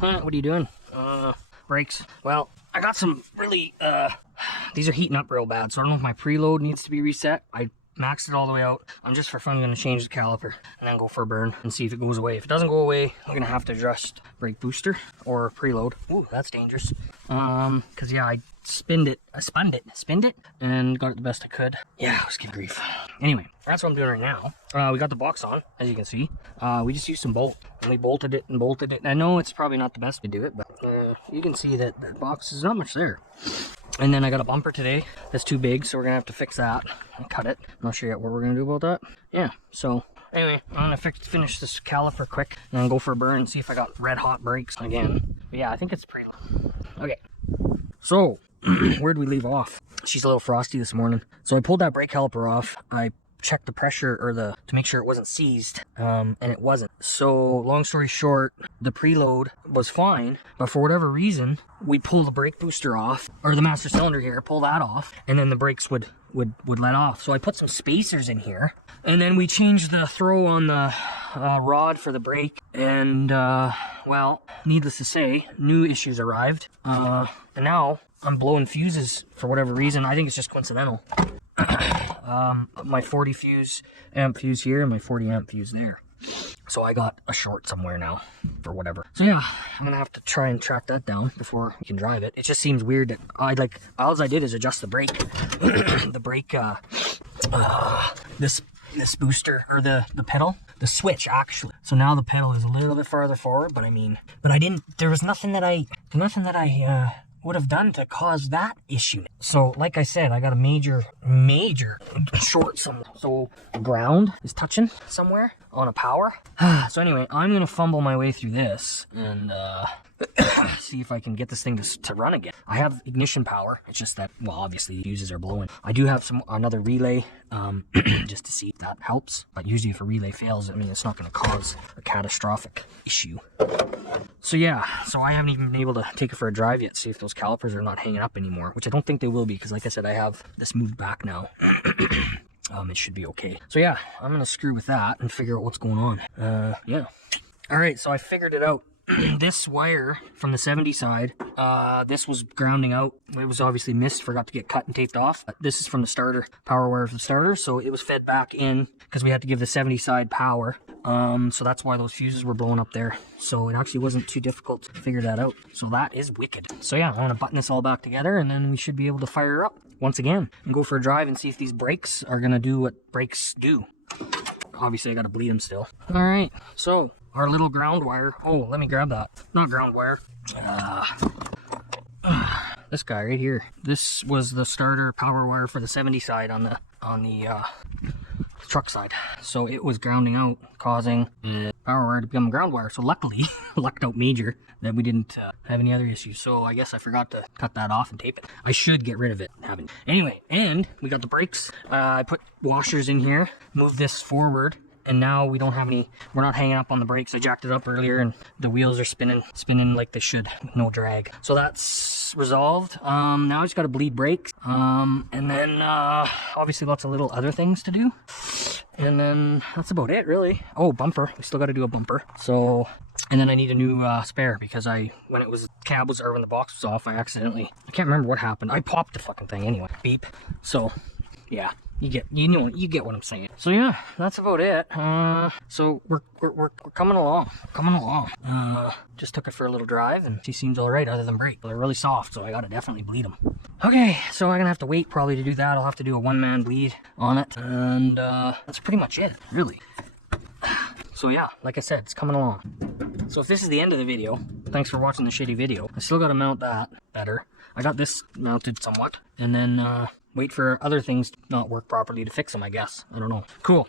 What are you doing? Brakes. Well, I got some really, these are heating up real bad, so I don't know if my preload needs to be reset. I maxed it all the way out. I'm just for fun going to change the caliper and then go for a burn and see if it goes away. If it doesn't go away, I'm going to have to adjust brake booster or preload. Ooh, that's dangerous. Because yeah, I spun it, and got it the best I could. Yeah, I was getting grief. Anyway, that's what I'm doing right now. We got the box on, as you can see. We just used some bolt, and we bolted it and bolted it. And I know it's probably not the best to do it, but you can see that the box is not much there. And then I got a bumper today that's too big, so we're gonna have to fix that and cut it. I'm not sure yet what we're gonna do about that. Yeah, so anyway, I'm gonna finish this caliper quick and then go for a burn and see if I got red hot brakes again. But yeah, I think it's pretty low. Okay, so where'd we leave off? She's a little frosty this morning. So I pulled that brake caliper off. I checked the pressure or to make sure it wasn't seized, and it wasn't. So long story short, the preload was fine, but for whatever reason we pulled the brake booster off, or the master cylinder here, pull that off, and then the brakes would let off. So I put some spacers in here, and then we changed the throw on the rod for the brake, and well, needless to say, new issues arrived, and now I'm blowing fuses for whatever reason. I think it's just coincidental. My 40 amp fuse here and my 40 amp fuse there. So I got a short somewhere now for whatever. So yeah, I'm gonna have to try and track that down before we can drive it. It just seems weird that all I did is adjust the brake. The brake, this booster, or the pedal, the switch actually. So now the pedal is a little bit farther forward, but there was nothing that I would have done to cause that issue. So like I said, I got a major short somewhere. So the ground is touching somewhere on a power. So anyway, I'm gonna fumble my way through this and see if I can get this thing to run again. I have ignition power. It's just that, well, obviously the fuses are blowing. I do have another relay just to see if that helps. But usually if a relay fails, I mean, it's not going to cause a catastrophic issue. So yeah, so I haven't even been able to take it for a drive yet, see if those calipers are not hanging up anymore, which I don't think they will be, because like I said, I have this moved back now. It should be okay. So yeah, I'm going to screw with that and figure out what's going on. Yeah. All right, so I figured it out. This wire from the 70 side, this was grounding out. It was obviously missed, forgot to get cut and taped off. This is from the starter, power wire for the starter, so it was fed back in because we had to give the 70 side power. So that's why those fuses were blowing up there. So it actually wasn't too difficult to figure that out. So that is wicked. So yeah, I want to button this all back together, and then we should be able to fire her up once again and go for a drive and see if these brakes are gonna do what brakes do. Obviously I gotta bleed them still. All right, so our little ground wire. Oh, let me grab that. Not ground wire. This guy right here. This was the starter power wire for the 70 side on the truck side. So it was grounding out, causing the power wire to become a ground wire. So luckily, lucked out major that we didn't have any other issues. So I guess I forgot to cut that off and tape it. I should get rid of it. Haven't. Anyway, and we got the brakes. I put washers in here, moved this forward, and now we don't have any, we're not hanging up on the brakes. I jacked it up earlier and the wheels are spinning like they should, no drag. So that's resolved. Now I just gotta bleed brakes. And then obviously lots of little other things to do. And then that's about it really. Oh, bumper, we still gotta do a bumper. So, and then I need a new spare because when the box was off, I can't remember what happened. I popped the fucking thing anyway, beep. So yeah. You get what I'm saying. So yeah, that's about it. So we're coming along. Just took it for a little drive, and she seems all right other than brake. They're really soft, so I gotta definitely bleed them. Okay, so I'm gonna have to wait probably to do that. I'll have to do a one-man bleed on it, and that's pretty much it, really. So yeah, like I said, it's coming along. So if this is the end of the video, thanks for watching the shitty video. I still gotta mount that better. I got this mounted somewhat, and then wait for other things to not work properly to fix them, I guess. I don't know. Cool.